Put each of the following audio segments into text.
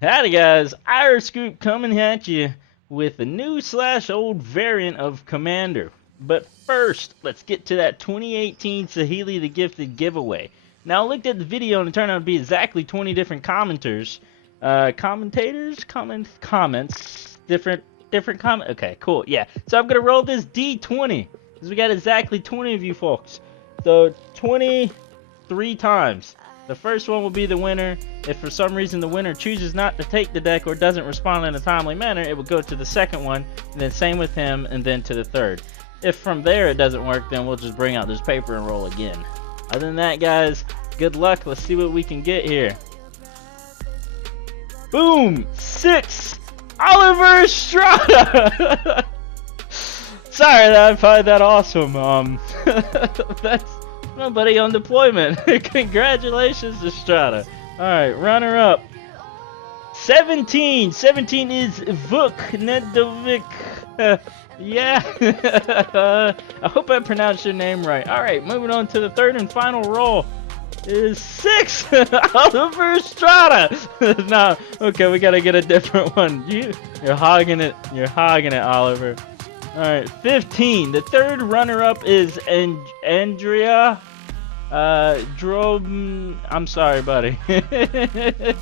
Howdy guys, Scoop coming at you with a new / old variant of Commander. But first, let's get to that 2018 Saheeli the Gifted giveaway. Now I looked at the video and it turned out to be exactly 20 different comments, different comment. Okay, cool, yeah. So I'm gonna roll this D20 because we got exactly 20 of you folks. So 23 times. The first one will be the winner. If for some reason the winner chooses not to take the deck or doesn't respond in a timely manner, it will go to the second one, and then same with him, and then to the third. If from there it doesn't work, then we'll just bring out this paper and roll again. Other than that, guys, good luck. Let's see what we can get here. Boom! 6! Oliver Estrada! Sorry, I find that awesome. That's my buddy on deployment. Congratulations, Estrada. Alright, runner up. 17. 17 is Vuk Nedovic. Yeah. I hope I pronounced your name right. Alright, moving on to the third and final roll. Is 6. Oliver Estrada. No, okay, we gotta get a different one. You're hogging it. You're hogging it, Oliver. Alright, 15. The third runner-up is Andrea I'm sorry, buddy. AD.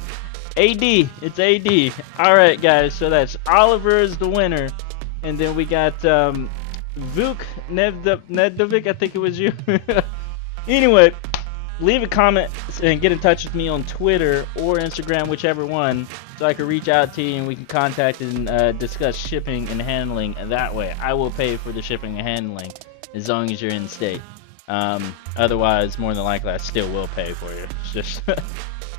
It's AD. Alright, guys, so that's Oliver is the winner. And then we got Vuk Nedovic, I think it was you. Anyway, leave a comment and get in touch with me on Twitter or Instagram, whichever one, so I can reach out to you and we can contact and discuss shipping and handling. And that way, I will pay for the shipping and handling as long as you're in state. Otherwise, more than likely, I still will pay for you. It's just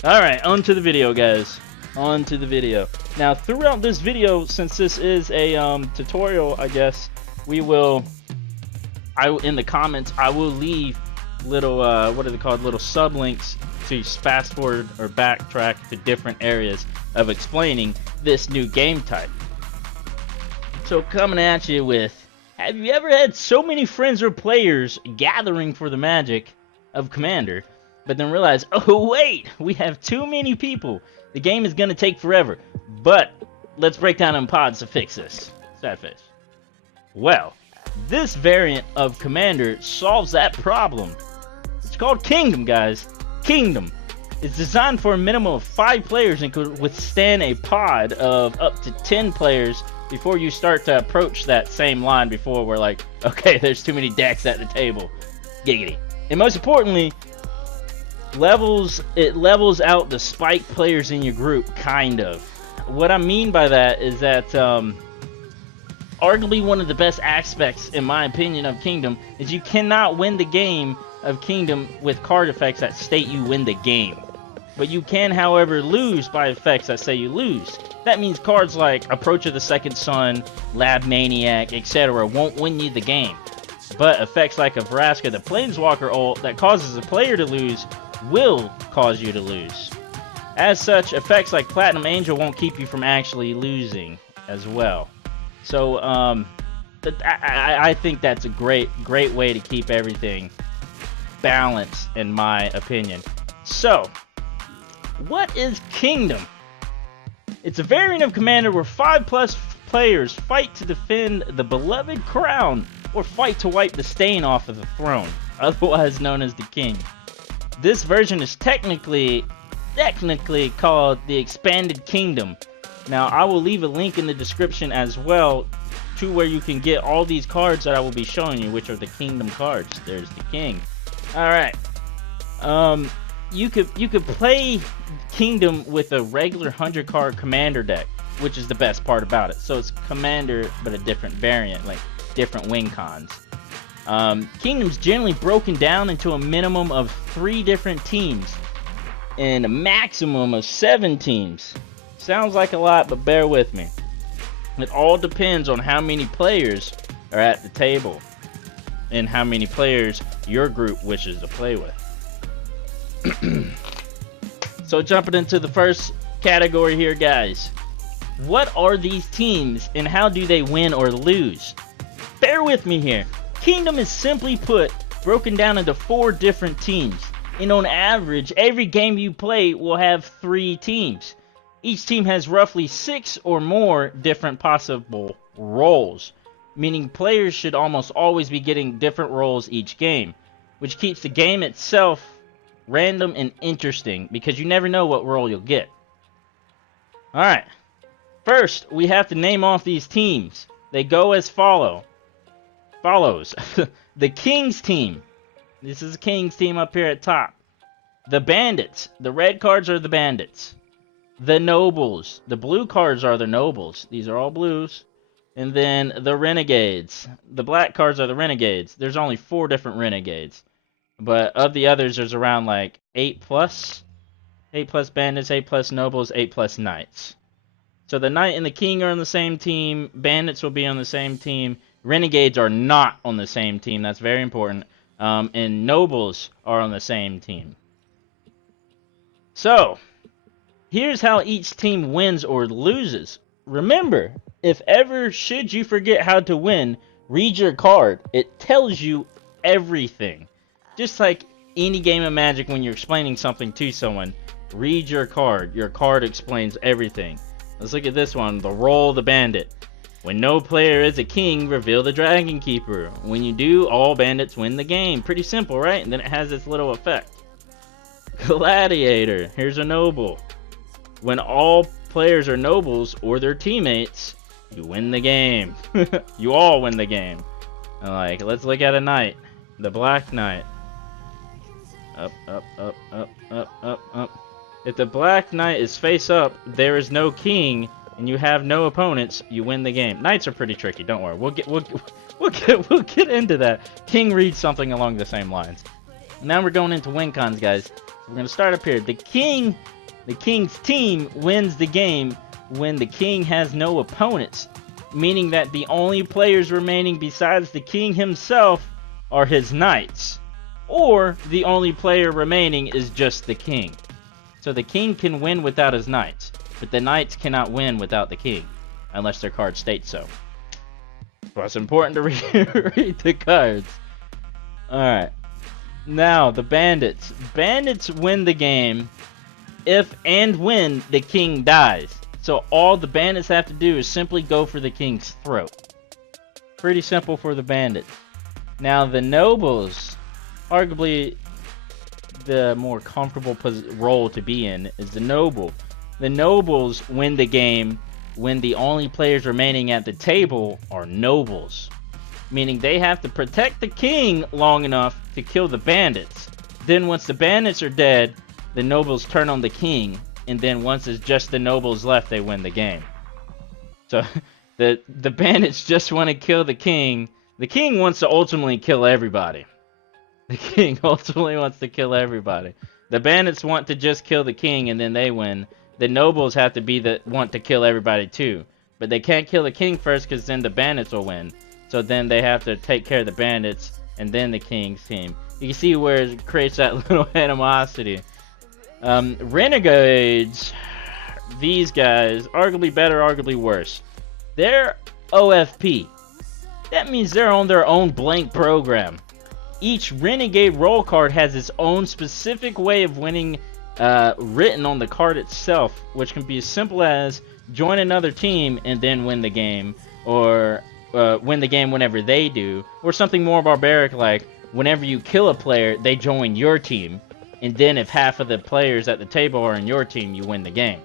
Alright, on to the video, guys. On to the video. Now, throughout this video, since this is a tutorial, I guess, in the comments, I will leave little what are they called, little sublinks to fast forward or backtrack to different areas of explaining this new game type. So coming at you with, have you ever had so many friends or players gathering for the magic of Commander, but then realize, oh wait, we have too many people, the game is gonna take forever, but let's break down in pods to fix this. Sad face. Well, this variant of Commander solves that problem. It's called Kingdom, guys. Kingdom. It's designed for a minimum of 5 players and could withstand a pod of up to 10 players before you start to approach that same line before we're like, okay, there's too many decks at the table. Giggity. And most importantly, it levels out the spike players in your group, kind of. What I mean by that is that arguably one of the best aspects, in my opinion, of Kingdom is you cannot win the game of Kingdom with card effects that state you win the game. But you can, however, lose by effects that say you lose. That means cards like Approach of the Second Sun, Lab Maniac, etc. won't win you the game. But effects like a Vraska the Planeswalker ult that causes a player to lose will cause you to lose. As such, effects like Platinum Angel won't keep you from actually losing as well. So, I think that's a great way to keep everything balanced, in my opinion. So, what is Kingdom? It's a variant of Commander where 5+ players fight to defend the beloved crown or fight to wipe the stain off of the throne, otherwise known as the king. This version is technically called the Expanded Kingdom. Now, I will leave a link in the description as well to where you can get all these cards that I will be showing you, which are the Kingdom cards. There's the king. Alright. You could play Kingdom with a regular 100-card Commander deck, which is the best part about it. So it's Commander, but a different variant, like different win cons. Kingdom's generally broken down into a minimum of 3 different teams and a maximum of 7 teams. Sounds like a lot, but bear with me. It all depends on how many players are at the table and how many players your group wishes to play with. So jumping into the first category here, guys. What are these teams and how do they win or lose? Bear with me here. Kingdom is simply put broken down into 4 different teams. And on average, every game you play will have 3 teams. Each team has roughly 6 or more different possible roles, meaning players should almost always be getting different roles each game, which keeps the game itself random and interesting because you never know what role you'll get. Alright, first we have to name off these teams. They go as follows. The King's team. This is the King's team up here at top. The Bandits. The red cards are the Bandits. The Nobles. The blue cards are the Nobles. These are all blues. And then the Renegades. The black cards are the Renegades. There's only 4 different Renegades. But of the others, there's around like 8 plus. 8 plus Bandits, 8 plus Nobles, 8 plus Knights. So the Knight and the King are on the same team. Bandits will be on the same team. Renegades are not on the same team. That's very important. And Nobles are on the same team. So, here's how each team wins or loses. Remember, if ever should you forget how to win, read your card. It tells you everything. Just like any game of Magic when you're explaining something to someone, read your card. Your card explains everything. Let's look at this one, the role of the Bandit. When no player is a king, reveal the Dragon Keeper. When you do, all bandits win the game. Pretty simple, right? And then it has this little effect. Gladiator. Here's a noble. When all players are nobles or their teammates, you win the game. You all win the game. Like, let's look at a knight. The Black Knight. Up, up, up, up, up, up, up. If the Black Knight is face up, there is no king, and you have no opponents, you win the game. Knights are pretty tricky. Don't worry. We'll get into that. King reads something along the same lines. Now we're going into win cons, guys. We're gonna start up here. The King's team wins the game when the King has no opponents, meaning that the only players remaining besides the King himself are his Knights, or the only player remaining is just the King. So the King can win without his Knights, but the Knights cannot win without the King, unless their card states so. Well, it's important to read the cards. Alright. Now, the Bandits. Bandits win the game if and when the King dies. So all the Bandits have to do is simply go for the King's throat. Pretty simple for the Bandits. Now, the Nobles, arguably the more comfortable role to be in is the Noble. The Nobles win the game when the only players remaining at the table are Nobles. Meaning they have to protect the King long enough to kill the Bandits. Then once the Bandits are dead, the Nobles turn on the King. And then once it's just the Nobles left, they win the game. So the Bandits just want to kill the King. The King wants to ultimately kill everybody. The King ultimately wants to kill everybody. The Bandits want to just kill the King and then they win. The Nobles have to be the want to kill everybody too. But they can't kill the King first because then the Bandits will win. So then they have to take care of the Bandits and then the King's team. You can see where it creates that little animosity. Renegades, these guys, arguably better, arguably worse. They're OFP. That means they're on their own blank program. Each Renegade role card has its own specific way of winning written on the card itself, which can be as simple as join another team and then win the game, or win the game whenever they do, or something more barbaric like whenever you kill a player, they join your team, and then if half of the players at the table are in your team, you win the game.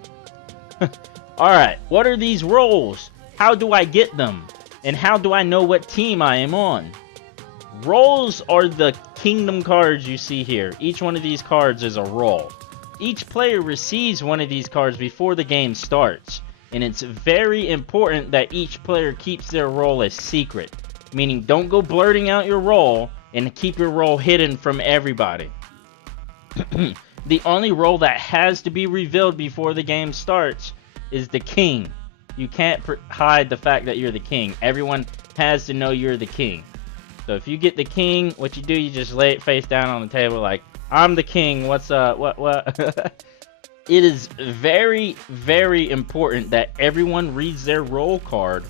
Alright, what are these roles? How do I get them? And how do I know what team I am on? Roles are the kingdom cards you see here. Each one of these cards is a role. Each player receives one of these cards before the game starts. And it's very important that each player keeps their role a secret. Meaning, don't go blurting out your role and keep your role hidden from everybody. The only role that has to be revealed before the game starts is the King. You can't hide the fact that you're the King. Everyone has to know you're the King. So if you get the King, what you do, you just lay it face down on the table like, I'm the King, what's up, what? It is very, very important that everyone reads their role card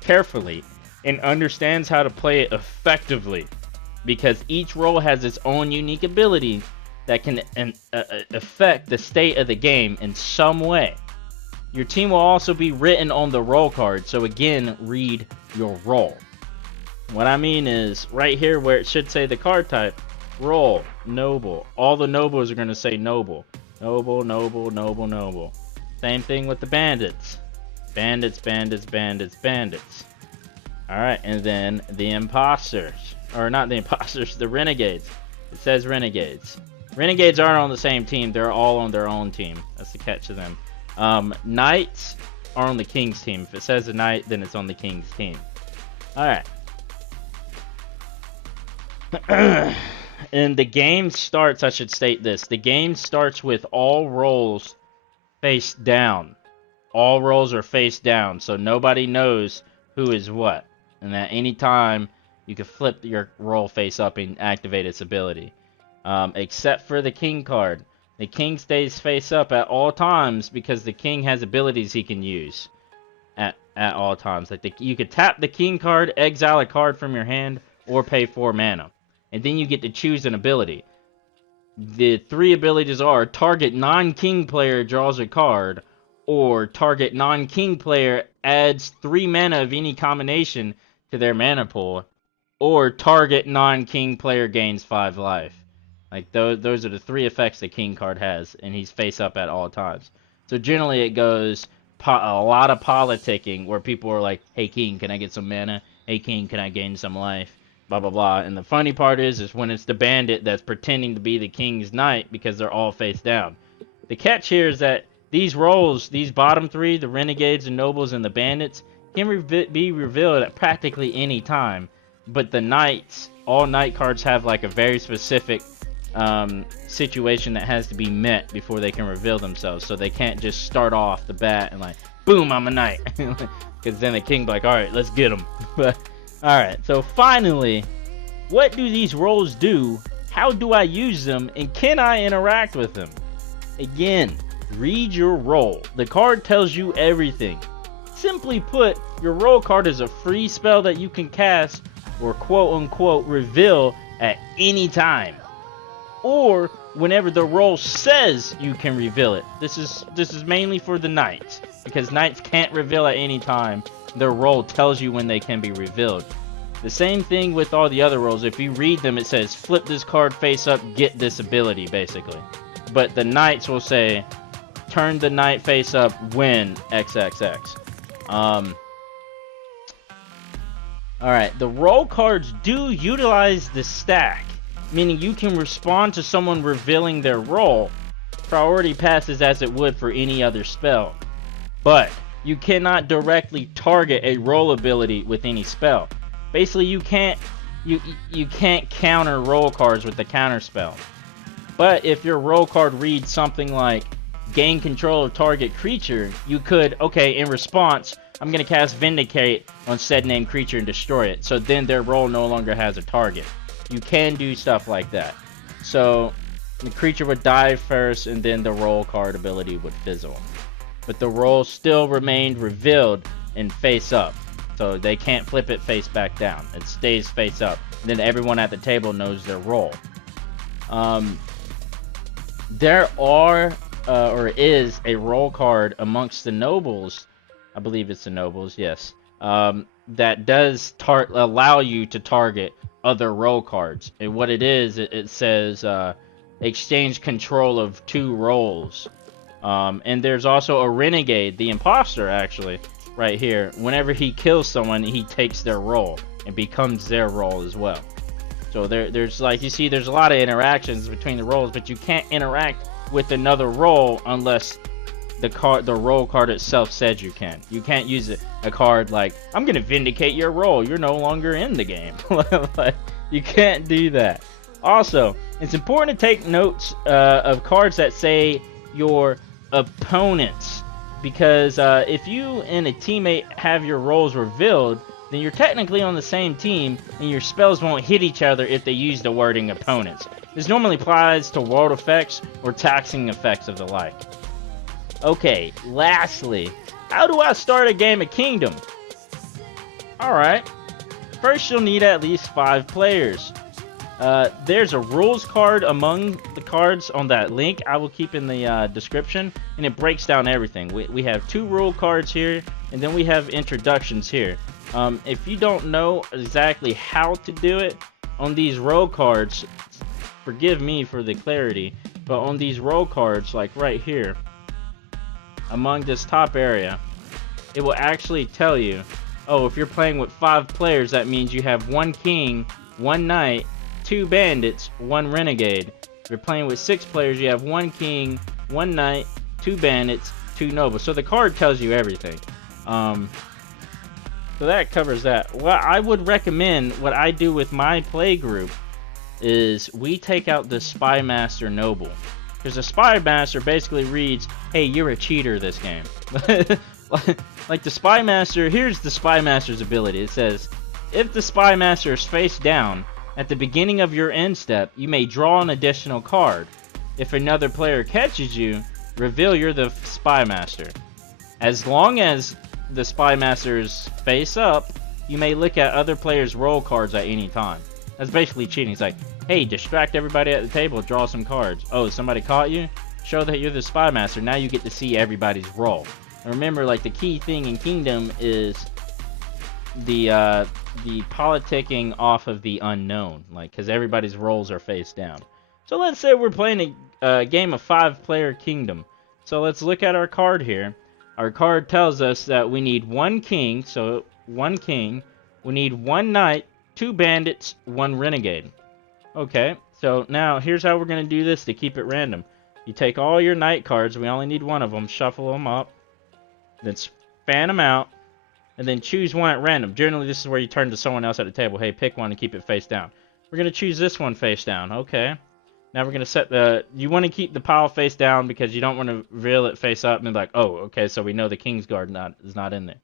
carefully and understands how to play it effectively, because each role has its own unique ability that can affect the state of the game in some way. Your team will also be written on the roll card, so again, read your roll. What I mean is, right here where it should say the card type, roll, noble. All the nobles are going to say noble. Noble, noble, noble, noble. Same thing with the bandits. Bandits, bandits, bandits, bandits. Alright, and then the imposters. Or not the imposters, the renegades. It says renegades. Renegades aren't on the same team, they're all on their own team. That's the catch of them. Knights are on the king's team. If it says a knight, then it's on the king's team. Alright. And the game starts, I should state this. The game starts with all rolls face down. All rolls are face down, so nobody knows who is what. And at any time, you can flip your roll face up and activate its ability. Except for the king card. The king stays face up at all times because the king has abilities he can use at all times. Like you could tap the king card, exile a card from your hand, or pay 4 mana. And then you get to choose an ability. The 3 abilities are target non-king player draws a card, or target non-king player adds 3 mana of any combination to their mana pool, or target non-king player gains 5 life. Like those are the 3 effects the king card has, and he's face up at all times. So generally it goes a lot of politicking where people are like, hey king, can I get some mana? Hey king, can I gain some life? Blah blah blah. And the funny part is when it's the bandit that's pretending to be the king's knight because they're all face down. The catch here is that these rolls, these bottom 3, the renegades and nobles and the bandits, can be revealed at practically any time. But the knights, all knight cards have like a very specific situation that has to be met before they can reveal themselves. So they can't just start off the bat and like, boom, I'm a knight. Because then the king be like, alright, let's get him. Alright, so finally, what do these rolls do? How do I use them? And can I interact with them? Again, read your roll. The card tells you everything. Simply put, your roll card is a free spell that you can cast or quote-unquote reveal at any time. Or whenever the roll says you can reveal it. This is mainly for the knights, because knights can't reveal at any time. Their roll tells you when they can be revealed. The same thing with all the other rolls. If you read them, it says flip this card face up, get this ability, basically. But the knights will say turn the knight face up when XXX. Alright, the roll cards do utilize the stack, meaning you can respond to someone revealing their roll. Priority passes as it would for any other spell. But you cannot directly target a roll ability with any spell. Basically, you can't counter roll cards with the counter spell. But if your roll card reads something like gain control of target creature, you could, okay, in response, I'm going to cast Vindicate on said named creature and destroy it. So then their roll no longer has a target. You can do stuff like that. So the creature would die first and then the roll card ability would fizzle. But the roll still remained revealed and face up. So they can't flip it face back down. It stays face up. Then everyone at the table knows their roll. There are, or is, a roll card amongst the nobles. I believe it's the nobles, yes. That does allow you to target other roll cards. And what it is, it says exchange control of 2 rolls. And there's also a renegade, the imposter actually, right here. Whenever he kills someone, he takes their roll and becomes their roll as well. So there's like, you see, there's a lot of interactions between the rolls, but you can't interact with another roll unless the roll card itself says you can. You can't use a card like, I'm gonna vindicate your roll, you're no longer in the game. Like, you can't do that. Also, it's important to take notes of cards that say your opponents, because if you and a teammate have your rolls revealed, then you're technically on the same team and your spells won't hit each other if they use the wording opponents. This normally applies to world effects or taxing effects of the like. Okay, lastly, how do I start a game of Kingdom? Alright, first you'll need at least 5 players. There's a rules card among the cards on that link I will keep in the description, and it breaks down everything. We have 2 rule cards here, and then we have introductions here. If you don't know exactly how to do it on these role cards, forgive me for the clarity, but on these role cards, like right here, among this top area, it will actually tell you, oh, if you're playing with 5 players, that means you have 1 king, 1 knight, 2 bandits, 1 renegade. If you're playing with 6 players, you have 1 king, 1 knight, 2 bandits, 2 nobles. So the card tells you everything. So that covers that. What I would recommend, what I do with my play group, is we take out the Spy Master Noble. Because the Spy Master basically reads, hey, you're a cheater this game. Like the Spy Master, here's the Spy Master's ability. It says, if the Spy Master is face down, at the beginning of your end step, you may draw an additional card. If another player catches you, reveal you're the Spy Master. As long as the Spy Master is face up, you may look at other players' roll cards at any time. That's basically cheating. It's like, hey, distract everybody at the table, draw some cards. Oh, somebody caught you? Show that you're the Spy Master. Now you get to see everybody's roll. And remember, like, the key thing in Kingdom is the politicking off of the unknown, like, because everybody's rolls are face down. So let's say we're playing a game of 5-player Kingdom. So let's look at our card here. Our card tells us that we need 1 king, so 1 king. We need 1 knight, 2 bandits, 1 renegade. Okay, so now here's how we're going to do this to keep it random. You take all your knight cards, we only need 1 of them, shuffle them up, then span them out, and then choose 1 at random. Generally, this is where you turn to someone else at the table. Hey, pick 1 and keep it face down. We're going to choose this one face down. Okay. Now we're going to set the... You want to keep the pile face down because you don't want to reveal it face up and be like, oh, okay, so we know the King's Guard is not in there.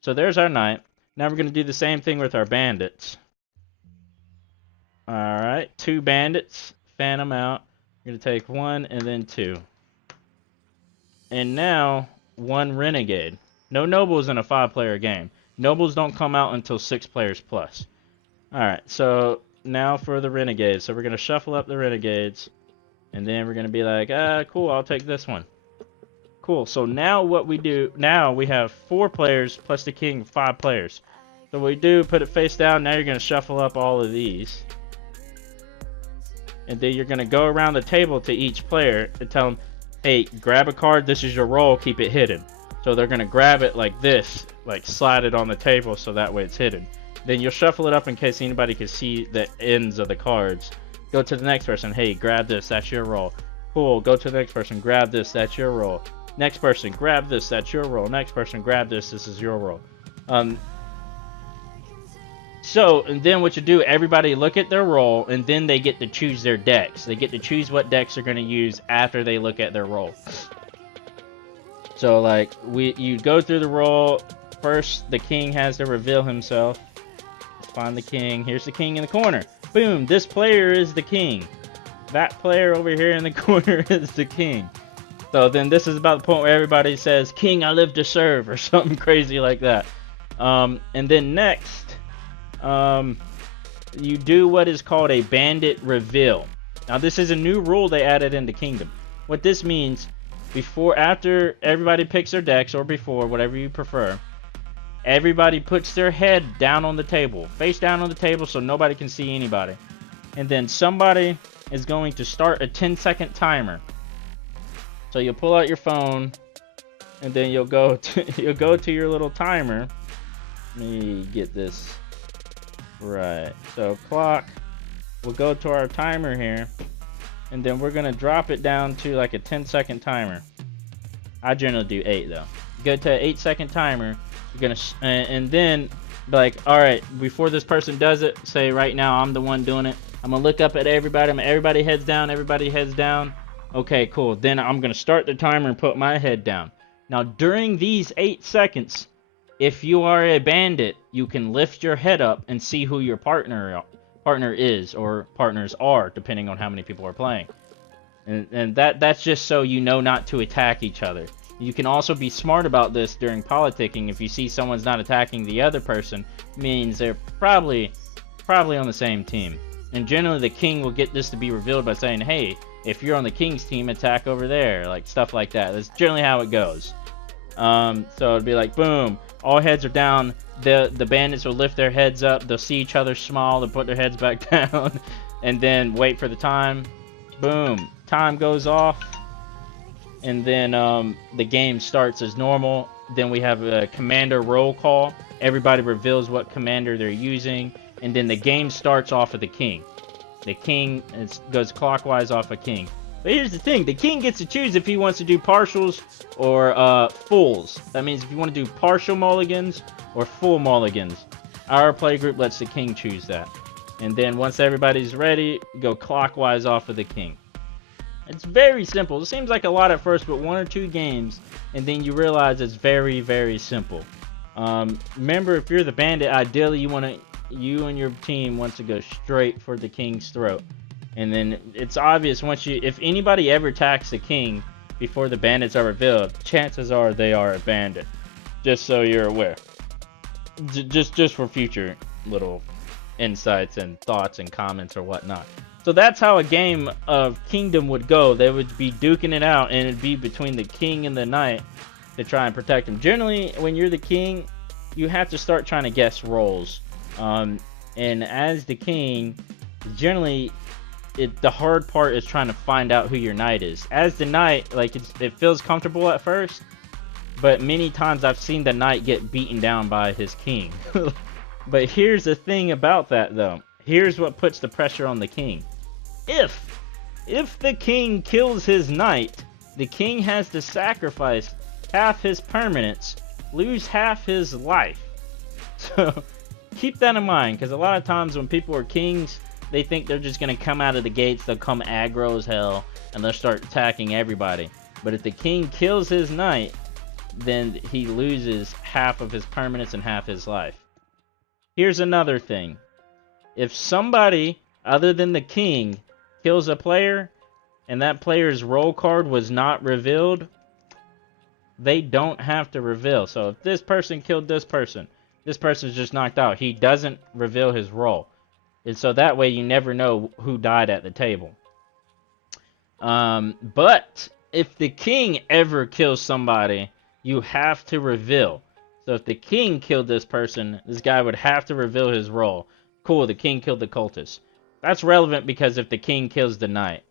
So there's our knight. Now we're going to do the same thing with our bandits. Alright, 2 bandits. Fan them out. We're going to take 1 and then 2. And now, 1 renegade. No nobles in a 5-player game. Nobles don't come out until 6 players plus. Alright, so now for the renegades. So we're going to shuffle up the renegades. And then we're going to be like, cool, I'll take this one. Cool, so now what we do, now we have 4 players plus the king, 5 players. So what we do, put it face down. Now you're going to shuffle up all of these. And then you're going to go around the table to each player and tell them, hey, grab a card, this is your roll, keep it hidden. So they're going to grab it like this, like slide it on the table so that way it's hidden. Then you'll shuffle it up in case anybody can see the ends of the cards. Go to the next person, hey, grab this, that's your roll. Cool, go to the next person, grab this, that's your roll. Next person, grab this, that's your roll. Next person, grab this, this is your roll. And then what you do, everybody look at their roll, and then they get to choose their decks. They get to choose what decks they're going to use after they look at their roll. So, like, you go through the roll. First, the king has to reveal himself. Let's find the king. Here's the king in the corner. Boom, this player is the king. That player over here in the corner is the king. So then this is about the point where everybody says, King, I live to serve, or something crazy like that. And then next... you do what is called a bandit reveal. Now this is a new rule they added into Kingdom. What this means, after everybody picks their decks, or before, whatever you prefer, everybody puts their head down on the table, face down on the table so nobody can see anybody. And then somebody is going to start a 10-second timer. So you'll pull out your phone, and then you'll go to your little timer. Let me get this right. So clock, we'll go to our timer here, and then we're gonna drop it down to like a 10-second timer. I generally do 8 though. Go to an 8-second timer. You're gonna and then be like, all right, before this person does it, say right now I'm the one doing it. I'm gonna look up at everybody. Everybody heads down. Everybody heads down. Okay, cool. Then I'm gonna start the timer and put my head down. Now during these 8 seconds, if you are a bandit, you can lift your head up and see who your partner is, or partners are, depending on how many people are playing. And that's just so you know not to attack each other. You can also be smart about this during politicking. If you see someone's not attacking the other person, means they're probably on the same team. And generally the king will get this to be revealed by saying, hey, if you're on the king's team, attack over there, like stuff like that. That's generally how it goes. So it'd be like, boom, all heads are down. The bandits will lift their heads up. They'll see each other small. They'll put their heads back down, and then wait for the time. Boom, time goes off, and then the game starts as normal. Then we have a commander roll call. Everybody reveals what commander they're using, and then the game starts off of the king. The king goes clockwise off a king. But here's the thing, the king gets to choose if he wants to do partials or fulls. That means if you want to do partial mulligans or full mulligans. Our playgroup lets the king choose that. And then once everybody's ready, go clockwise off of the king. It's very simple. It seems like a lot at first, but 1 or 2 games, and then you realize it's very, very simple. Remember, if you're the bandit, ideally you and your team wants to go straight for the king's throat. And then it's obvious if anybody ever attacks the king before the bandits are revealed, chances are they are a bandit. Just so you're aware. Just for future little insights and thoughts and comments or whatnot. So that's how a game of Kingdom would go. They would be duking it out, and it'd be between the king and the knight to try and protect him. Generally, when you're the king, you have to start trying to guess rolls. And as the king, generally, the hard part is trying to find out who your knight is. As the knight, like it feels comfortable at first, but many times I've seen the knight get beaten down by his king. But here's the thing about that, though. Here's what puts the pressure on the king. If the king kills his knight, the king has to sacrifice half his permanents, lose half his life. So keep that in mind, because a lot of times when people are kings, they think they're just going to come out of the gates, they'll come aggro as hell, and they'll start attacking everybody. But if the king kills his knight, then he loses half of his permanents and half his life. Here's another thing. If somebody other than the king kills a player, and that player's roll card was not revealed, they don't have to reveal. So if this person killed this person's just knocked out. He doesn't reveal his roll. And so that way you never know who died at the table. But if the king ever kills somebody, you have to reveal. So if the king killed this person, this guy would have to reveal his roll. Cool, the king killed the cultist. That's relevant because if the king kills the knight.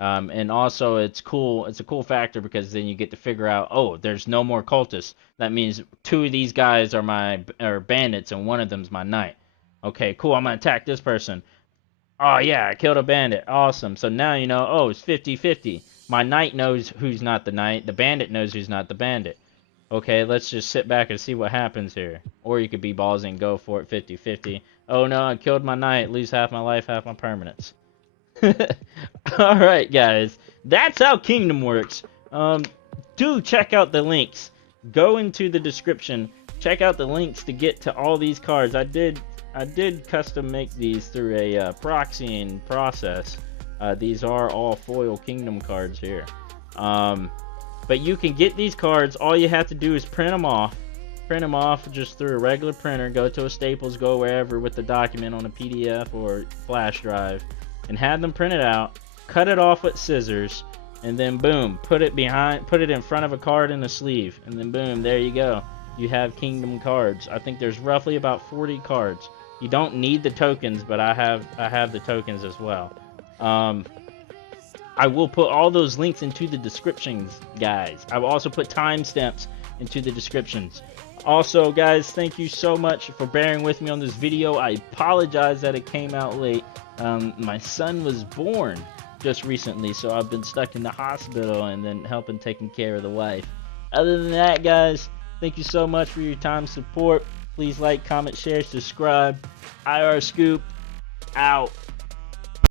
And also it's cool, it's a cool factor because then you get to figure out, oh, there's no more cultists. That means 2 of these guys are bandits and 1 of them's my knight. Okay, cool, I'm gonna attack this person. Oh yeah, I killed a bandit. Awesome. So now you know, oh, it's 50-50. My knight knows who's not the knight. The bandit knows who's not the bandit. Okay, let's just sit back and see what happens here. Or you could be ballsy and go for it 50-50. Oh no, I killed my knight. Lose half my life, half my permanents. Alright, guys. That's how Kingdom works. Do check out the links. Go into the description. Check out the links to get to all these cards. I did custom make these through a proxying process. These are all foil Kingdom cards here. But you can get these cards. All you have to do is print them off. Print them off just through a regular printer. Go to a Staples, go wherever with the document on a PDF or flash drive, and have them printed out. Cut it off with scissors, and then boom, put it in front of a card in a sleeve, and then boom, there you go. You have Kingdom cards. I think there's roughly about 40 cards. You don't need the tokens, but I have the tokens as well. I will put all those links into the descriptions, guys. I will also put timestamps into the descriptions. Also, guys, thank you so much for bearing with me on this video. I apologize that it came out late. My son was born just recently, so I've been stuck in the hospital and then helping taking care of the wife. Other than that, guys, thank you so much for your time support. Please like, comment, share, subscribe. IR Scoop out.